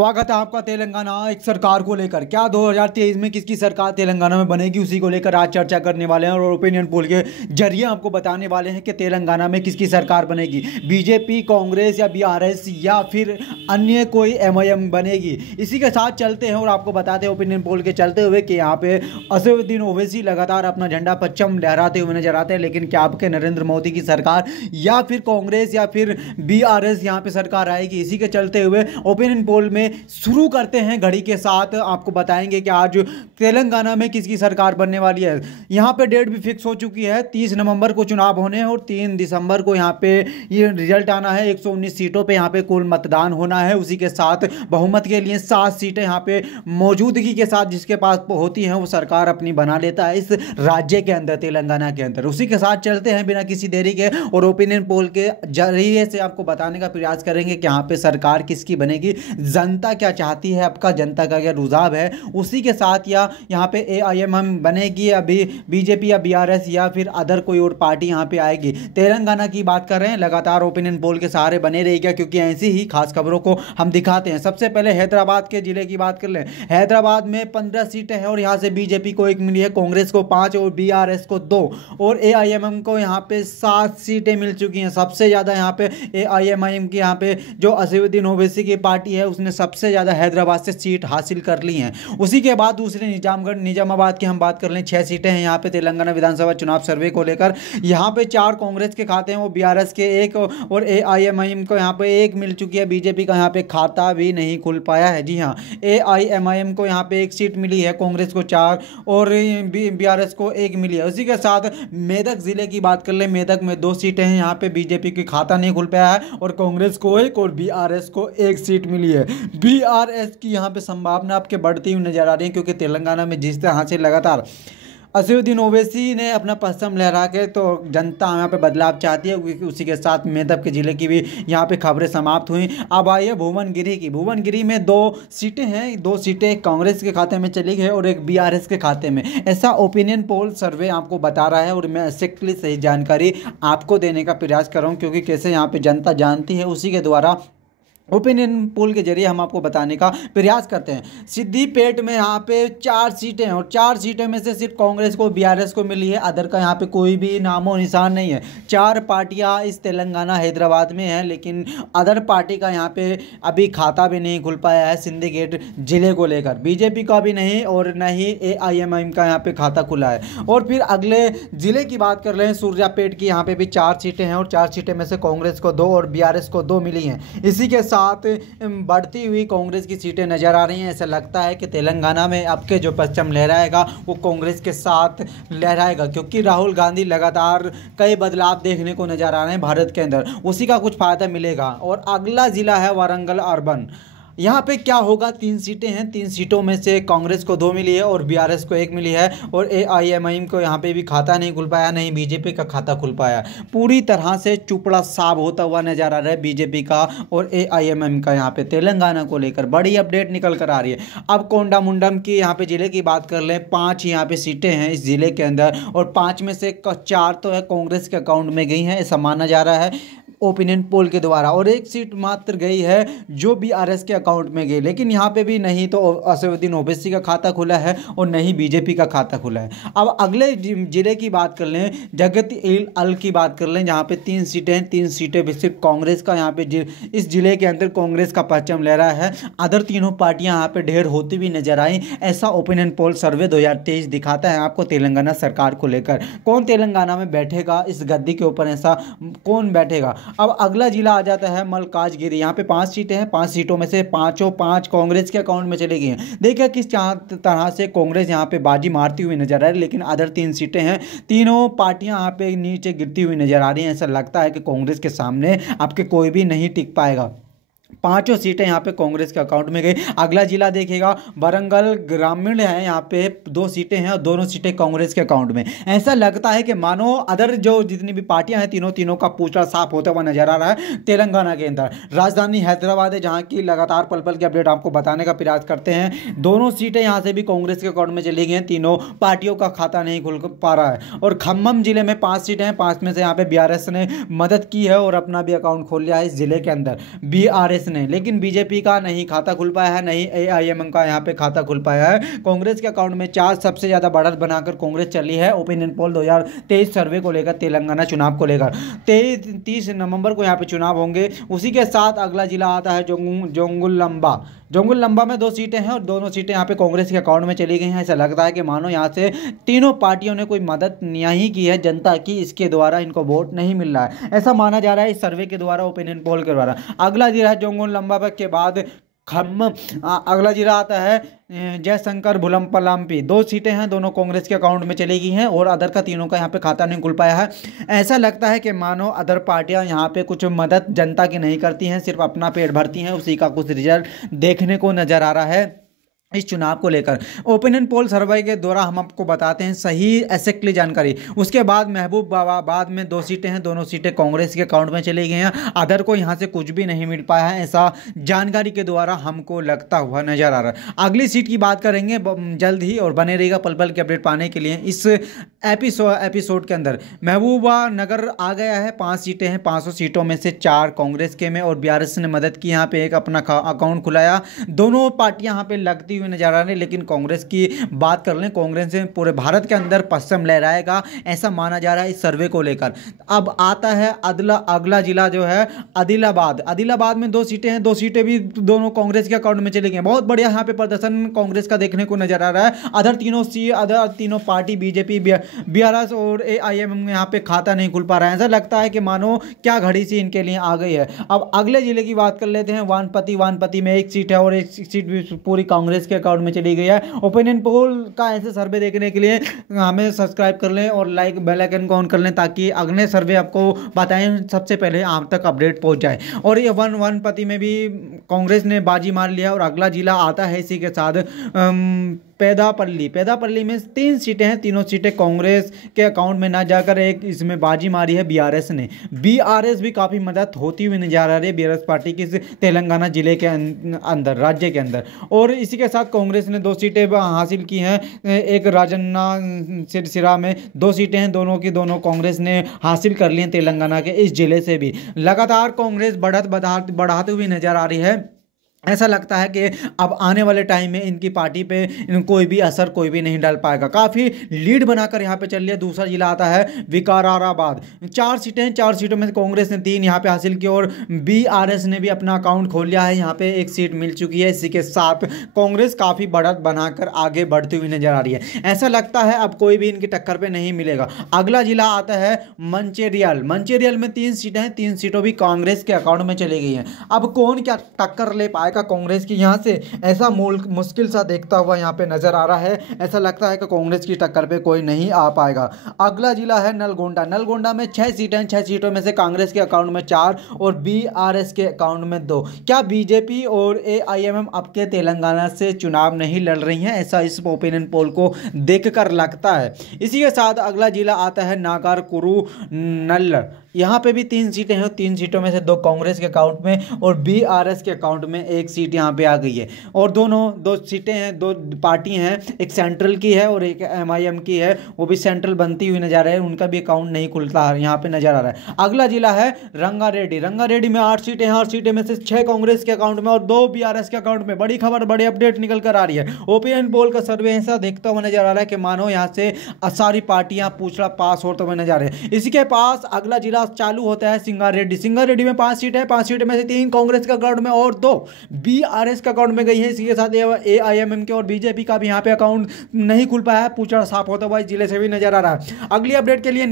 स्वागत है आपका तेलंगाना एक सरकार को लेकर। क्या 2023 में किसकी सरकार तेलंगाना में बनेगी, उसी को लेकर आज चर्चा करने वाले हैं और ओपिनियन पोल के जरिए आपको बताने वाले हैं कि तेलंगाना में किसकी सरकार बनेगी। बीजेपी, कांग्रेस या बीआरएस या फिर अन्य कोई एमआईएम बनेगी। इसी के साथ चलते हैं और आपको बताते हैं ओपिनियन पोल के चलते हुए कि यहाँ पे असदुद्दीन ओवैसी लगातार अपना झंडा परचम लहराते हुए नजर आते हैं। लेकिन क्या आपके नरेंद्र मोदी की सरकार या फिर कांग्रेस या फिर बीआरएस यहाँ पे सरकार आएगी? इसी के चलते हुए ओपिनियन पोल में शुरू करते हैं घड़ी के साथ। आपको बताएंगे कि आज तेलंगाना में किसकी सरकार बनने वाली है। यहाँ पे डेट भी फिक्स हो चुकी है, 30 नवंबर को चुनाव होने हैं और 3 दिसंबर को यहाँ पे ये रिजल्ट आना है। 119 सीटों पे यहाँ पे कुल मतदान होना है। उसी के साथ बहुमत के लिए 7 सीटें यहाँ पे मौजूदगी के साथ जिसके पास होती हैं वो सरकार अपनी बना लेता है इस राज्य के अंदर, तेलंगाना के अंदर। उसी के साथ चलते हैं बिना किसी देरी के और ओपिनियन पोल के जरिए से आपको बताने का प्रयास करेंगे कि यहाँ पे सरकार किसकी बनेगी, जनता क्या चाहती है, आपका जनता का क्या रुझाव है। उसी के साथ या यहाँ पे एआईएमएम बनेगी, अभी बीजेपी या बीआरएस या फिर अदर कोई और पार्टी यहाँ पे आएगी। तेलंगाना की बात कर रहे हैं, लगातार ओपिनियन पोल के सहारे बने रहेगा क्योंकि ऐसी ही खास खबरों को हम दिखाते हैं। सबसे पहले हैदराबाद के जिले की बात कर लें। हैदराबाद में 15 सीटें हैं और यहाँ से बीजेपी को 1 मिली है, कांग्रेस को 5 और बीआरएस को 2 और एआईएमएम को यहाँ पे 7 सीटें मिल चुकी हैं। सबसे ज़्यादा यहाँ पे एआईएमआईएम की यहाँ पे जो असदुद्दीन ओवैसी की पार्टी है उसने सबसे ज़्यादा हैदराबाद से सीट हासिल कर ली हैं। उसी के बाद दूसरे निजामाबाद की हम बात कर लें, 6 सीटें हैं यहाँ पे तेलंगाना विधानसभा चुनाव सर्वे को लेकर। यहाँ पे 4 कांग्रेस के खाते हैं, वो बीआरएस के 1 और एआईएमआईएम को यहाँ पे 1 मिल चुकी है। बीजेपी का यहाँ पे खाता भी नहीं खुल पाया है। जी हाँ, एआईएमआईएम को यहाँ पे 1 सीट मिली है, कांग्रेस को 4 और बीआरएस को 1 मिली है। उसी के साथ मेदक जिले की बात कर लें, मेदक में 2 सीटें हैं, यहाँ पे बीजेपी की खाता नहीं खुल पाया है और कांग्रेस को 1 और बीआरएस को 1 सीट मिली है। बीआरएस की यहाँ पे संभावना आपके बढ़ती हुई नजर आ रही है क्योंकि तेलंगाना में जिस तरह से लगातार असदुद्दीन ओवैसी ने अपना परचम लहरा के तो जनता यहाँ पे बदलाव चाहती है। क्योंकि उसी के साथ मेदक के जिले की भी यहाँ पे खबरें समाप्त हुई। अब आइए भुवनगिरी की। भुवनगिरी में 2 सीटें हैं, 2 सीटें कांग्रेस के खाते में चली गई और 1 बीआरएस के खाते में। ऐसा ओपिनियन पोल सर्वे आपको बता रहा है और मैं एक्जैक्टली सही जानकारी आपको देने का प्रयास कर रहा हूँ क्योंकि कैसे यहाँ पे जनता जानती है उसी के द्वारा ओपिनियन पोल के जरिए हम आपको बताने का प्रयास करते हैं। सिद्दीपेट में यहाँ पे 4 सीटें हैं और 4 सीटें में से सिर्फ कांग्रेस को बीआरएस को मिली है, अदर का यहाँ पे कोई भी नामो निशान नहीं है। 4 पार्टियाँ इस तेलंगाना हैदराबाद में हैं लेकिन अदर पार्टी का यहाँ पे अभी खाता भी नहीं खुल पाया है। सिंदीकेट जिले को लेकर बीजेपी का भी नहीं और न ही एआईएमआईएम का यहाँ पे खाता खुला है। और फिर अगले जिले की बात कर रहे हैं, सूर्यापेट की। यहाँ पे भी 4 सीटें हैं और 4 सीटें में से कांग्रेस को 2 और बीआरएस को 2 मिली हैं। इसी के साथ बढ़ती हुई कांग्रेस की सीटें नजर आ रही हैं। ऐसा लगता है कि तेलंगाना में आपके जो परचम लहराएगा वो कांग्रेस के साथ लहराएगा क्योंकि राहुल गांधी लगातार कई बदलाव देखने को नजर आ रहे हैं भारत के अंदर, उसी का कुछ फायदा मिलेगा। और अगला जिला है वारंगल अर्बन। यहाँ पे क्या होगा, 3 सीटें हैं, 3 सीटों में से कांग्रेस को 2 मिली है और बीआरएस को 1 मिली है और एआईएमआईएम को यहाँ पे भी खाता नहीं खुल पाया, नहीं बीजेपी का खाता खुल पाया। पूरी तरह से चुपड़ा साफ होता हुआ नजर आ रहा है बीजेपी का और एआईएमआईएम का। यहाँ पे तेलंगाना को लेकर बड़ी अपडेट निकल कर आ रही है। अब कोंडामुंडम की यहाँ पे जिले की बात कर लें, 5 यहाँ पे सीटें हैं इस जिले के अंदर और 5 में से 4 तो है कांग्रेस के अकाउंट में गई हैं, ऐसा माना जा रहा है ओपिनियन पोल के द्वारा, और 1 सीट मात्र गई है जो बीआरएस के अकाउंट में गई। लेकिन यहाँ पे भी नहीं तो असदुद्दीन ओवैसी का खाता खुला है और नहीं बीजेपी का खाता खुला है। अब अगले जिले की बात कर लें, जगत अल की बात कर लें, जहाँ पे 3 सीटें हैं, 3 सीटें भी सिर्फ कांग्रेस का यहाँ पे इस जिले के अंदर कांग्रेस का परचम लहरा है। अदर तीनों पार्टियाँ यहाँ पे ढेर होती भी नजर आई। ऐसा ओपिनियन पोल सर्वे 2023 दिखाता है आपको तेलंगाना सरकार को लेकर। कौन तेलंगाना में बैठेगा इस गद्दी के ऊपर, ऐसा कौन बैठेगा। अब अगला जिला आ जाता है मल्काजगिरी। यहाँ पे 5 सीटें हैं, 5 सीटों में से 5 कांग्रेस के अकाउंट में चली गई हैं। देखिए किस तरह से कांग्रेस यहाँ पे बाजी मारती हुई नजर आ रही है, लेकिन अदर 3 सीटें हैं, तीनों पार्टियां यहाँ पे नीचे गिरती हुई नजर आ रही हैं। ऐसा लगता है कि कांग्रेस के सामने आपके कोई भी नहीं टिक पाएगा। 5 सीटें यहाँ पे कांग्रेस के अकाउंट में गई। अगला जिला देखिएगा वरंगल ग्रामीण है, यहाँ पे 2 सीटें हैं और दोनों सीटें कांग्रेस के अकाउंट में। ऐसा लगता है कि मानो अदर जो जितनी भी पार्टियां हैं तीनों का पूछड़ा साफ होता हुआ नजर आ रहा है तेलंगाना के अंदर। राजधानी हैदराबाद है जहाँ की लगातार पल पल की अपडेट आपको बताने का प्रयास करते हैं। दोनों सीटें यहाँ से भी कांग्रेस के अकाउंट में चली गई हैं, तीनों पार्टियों का खाता नहीं खुल पा रहा है। और खम्मम जिले में 5 सीटें हैं, 5 में से यहाँ पे बीआरएस ने मदद की है और अपना भी अकाउंट खोल लिया है इस जिले के अंदर। बीआरएस बीआरएस ने, लेकिन बीजेपी का नहीं खाता खुल पाया है, नहीं एआईएमएम का यहाँ पे खाता खुल पाया है। कांग्रेस के अकाउंट में 4, सबसे ज़्यादा बढ़त बनाकर कांग्रेस चली है ओपिनियन पोल 2023 सर्वे को लेकर, तेलंगाना चुनाव को लेकर। 30 नवंबर को यहाँ पे चुनाव होंगे। उसी के साथ अगला जिला आता है जोंगुलंबा। जोंगुलंबा में 2 सीटें हैं और दोनों सीटें यहाँ पे कांग्रेस के अकाउंट में चली गई हैं। ऐसा लगता है कि मानो यहाँ से तीनों पार्टियों ने कोई मदद नहीं की है जनता की, इसके द्वारा इनको वोट नहीं मिल रहा है, ऐसा माना जा रहा है इस सर्वे के द्वारा, ओपिनियन पोल के द्वारा। अगला जिला जोंगुलंबा के बाद अगला जिला आता है जयशंकर भुलमपलाम्पी। 2 सीटें हैं, दोनों कांग्रेस के अकाउंट में चली गई हैं और अदर का तीनों का यहाँ पे खाता नहीं खुल पाया है। ऐसा लगता है कि मानो अदर पार्टियां यहाँ पे कुछ मदद जनता की नहीं करती हैं, सिर्फ अपना पेट भरती हैं, उसी का कुछ रिजल्ट देखने को नजर आ रहा है इस चुनाव को लेकर। ओपिनियन पोल सर्वे के द्वारा हम आपको बताते हैं सही एक्जैक्टली जानकारी। उसके बाद महबूबाबाद में 2 सीटें हैं, दोनों सीटें कांग्रेस के अकाउंट में चली गई हैं, अदर को यहाँ से कुछ भी नहीं मिल पाया है, ऐसा जानकारी के द्वारा हमको लगता हुआ नजर आ रहा है। अगली सीट की बात करेंगे जल्द ही, और बने रहेगा पल पल के अपडेट पाने के लिए इस एपिसोड के अंदर। महबूबा नगर आ गया है, 5 सीटें हैं, 500 सीटों में से 4 कांग्रेस के में और बीआरएस ने मदद की, यहाँ पे एक अपना अकाउंट खुलाया। दोनों पार्टियां यहाँ पे लगती हुई नजर आ रही, लेकिन कांग्रेस की बात कर लें, कांग्रेस से पूरे भारत के अंदर पश्चिम लहराएगा, ऐसा माना जा रहा है इस सर्वे को लेकर। अब आता है अगला जिला जो है आदिलाबाद में 2 सीटें हैं, 2 सीटें भी दोनों कांग्रेस के अकाउंट में चली गई। बहुत बढ़िया यहाँ पे प्रदर्शन कांग्रेस का देखने को नजर आ रहा है। अदर तीनों पार्टी बीजेपी, बीआरएस और एआईएमएम यहाँ पे खाता नहीं खुल पा रहा है। ऐसा लगता है कि मानो क्या घड़ी सी इनके लिए आ गई है। अब अगले जिले की बात कर लेते हैं, वानपती में 1 सीट है और 1 सीट भी पूरी कांग्रेस के अकाउंट में चली गई है। ओपिनियन पोल का ऐसे सर्वे देखने के लिए हमें सब्सक्राइब कर लें और बेल आइकन को ऑन कर लें, ताकि अगले सर्वे आपको बताएं सबसे पहले आप तक अपडेट पहुंच जाए। और ये वानपती में भी कांग्रेस ने बाजी मार लिया। और अगला जिला आता है इसी के साथ पेदापल्ली में 3 सीटें हैं, तीनों सीटें कांग्रेस के अकाउंट में ना जाकर एक इसमें बाजी मारी है बीआरएस ने। बीआरएस भी काफ़ी मदद होती हुई नजर आ रही है बीआरएस पार्टी की तेलंगाना जिले के अंदर, राज्य के अंदर। और इसी के साथ कांग्रेस ने 2 सीटें हासिल की हैं, एक राजन्ना सिरसिरा में 2 सीटें हैं, दोनों की दोनों कांग्रेस ने हासिल कर ली हैं तेलंगाना के इस जिले से भी। लगातार कांग्रेस बढ़ाती हुई नजर आ रही है। ऐसा लगता है कि अब आने वाले टाइम में इनकी पार्टी पे कोई भी असर कोई भी नहीं डाल पाएगा, काफ़ी लीड बनाकर यहाँ पे चल रही है। दूसरा जिला आता है विकाराबाद, 4 सीटें हैं, 4 सीटों में से कांग्रेस ने 3 यहाँ पे हासिल की और बीआरएस ने भी अपना अकाउंट खोल लिया है, यहाँ पे 1 सीट मिल चुकी है। इसी के साथ कांग्रेस काफ़ी बढ़त बनाकर आगे बढ़ती हुई नजर आ रही है। ऐसा लगता है अब कोई भी इनकी टक्कर पे नहीं मिलेगा। अगला जिला आता है मंचेरियल में 3 सीटें हैं, 3 सीटों भी कांग्रेस के अकाउंट में चली गई हैं। अब कौन क्या टक्कर ले पाएगा कांग्रेस की यहाँ से, ऐसा मुश्किल सा देखता हुआ यहाँ पे नजर आ रहा है। ऐसा लगता है कि कांग्रेस की टक्कर पे कोई नहीं आ पाएगा। अगला जिला है नलगोंडा में 6 सीटें हैं, 6 सीटों में से कांग्रेस के अकाउंट में 4 और बीआरएस के अकाउंट में 2। क्या बीजेपी और एआईएमएम अब के तेलंगाना से चुनाव नहीं लड़ रही हैं, ऐसा इस ओपिनियन पोल को देखकर लगता है। इसी के साथ अगला जिला आता है नागरकुरुनल, यहाँ पे भी 3 सीटें हैं, 3 सीटों में से 2 कांग्रेस के अकाउंट में और बीआरएस के अकाउंट में 1 सीट यहाँ पे आ गई है। और दोनों 2 सीटें हैं, 2 पार्टी हैं, एक सेंट्रल की है और एक एमआईएम की है, वो भी सेंट्रल बनती हुई नजर आ रही है, उनका भी अकाउंट नहीं खुलता है यहाँ पे नजर आ रहा है। अगला जिला है रंगारेड्डी में 8 सीटें हैं, 8 सीटें में से 6 कांग्रेस के अकाउंट में और 2 बीआरएस के अकाउंट में। बड़ी खबर, बड़ी अपडेट निकल कर आ रही है। ओपिनियन पोल का सर्वे ऐसा देखता हुआ नजर आ रहा है कि मानो यहाँ से सारी पार्टियां पूछड़ा पास होते हुए नजर आ रहे हैं। इसी के पास अगला जिला चालू होता है सिंगारेड्डी में 5 सीटें हैं, 5 सीटें में से 3 कांग्रेस के अकाउंट में और 2 बीआरएस का अकाउंट में गई है। इसी के साथ एआईएमएम के और बीजेपी का भी यहाँ पे अकाउंट नहीं खुल पाया है, पूछड़ा साफ होता हुआ इस जिले से भी नजर आ रहा है। अगली अपडेट के लिए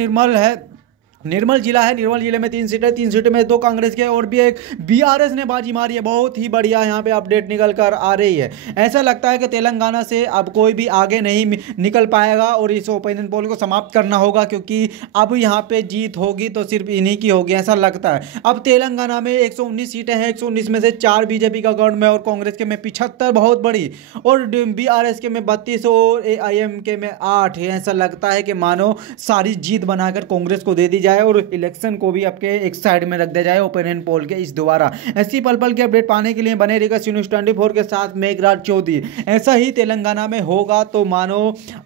निर्मल जिला है, निर्मल जिले में 3 सीटें, 3 सीटें में 2 कांग्रेस के और भी 1 बीआरएस ने बाजी मारी है। बहुत ही बढ़िया यहाँ पे अपडेट निकल कर आ रही है। ऐसा लगता है कि तेलंगाना से अब कोई भी आगे नहीं निकल पाएगा और इस ओपिनियन पोल को समाप्त करना होगा, क्योंकि अब यहाँ पे जीत होगी तो सिर्फ इन्हीं की होगी, ऐसा लगता है। अब तेलंगाना में 119 सीटें हैं, 119 में से 4 बीजेपी का अकाउंट में और कांग्रेस के में 75, बहुत बड़ी, और बीआरएस के में 32 और एआईएम के में 8 है। ऐसा लगता है कि मानो सारी जीत बनाकर कांग्रेस को दे दी जाए और इलेक्शन को भी आपके एक साइड में रख दिया जाए ओपिनियन पोल के इस द्वारा। ऐसी पल पल की अपडेट पाने के लिए बने रहेगा सी न्यूज़ 24 के साथ मेघराज चौधरी। ऐसा ही तेलंगाना में होगा तो मानो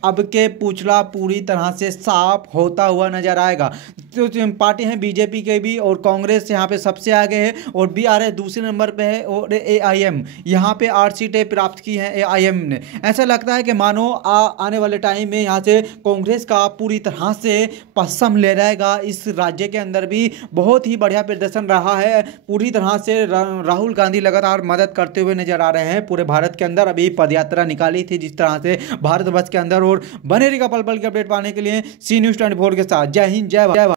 अब के पूछला पूरी तरह से साफ होता हुआ नजर आएगा। तो पार्टी हैं बीजेपी के भी और कांग्रेस यहाँ पे सबसे आगे है और बीआरएस दूसरे नंबर पे है और एआईएम यहाँ पे 8 सीटें प्राप्त की हैं एआईएम ने। ऐसा लगता है कि मानो आने वाले टाइम में यहाँ से कांग्रेस का पूरी तरह से पश्चिम ले जाएगा। इस राज्य के अंदर भी बहुत ही बढ़िया प्रदर्शन रहा है। पूरी तरह से राहुल गांधी लगातार मदद करते हुए नजर आ रहे हैं पूरे भारत के अंदर। अभी पदयात्रा निकाली थी जिस तरह से भारत वर्ष के अंदर। और बने रहेगा पल पल की अपडेट पाने के लिए सी न्यूज़ 24 के साथ। जय हिंद जय भारत।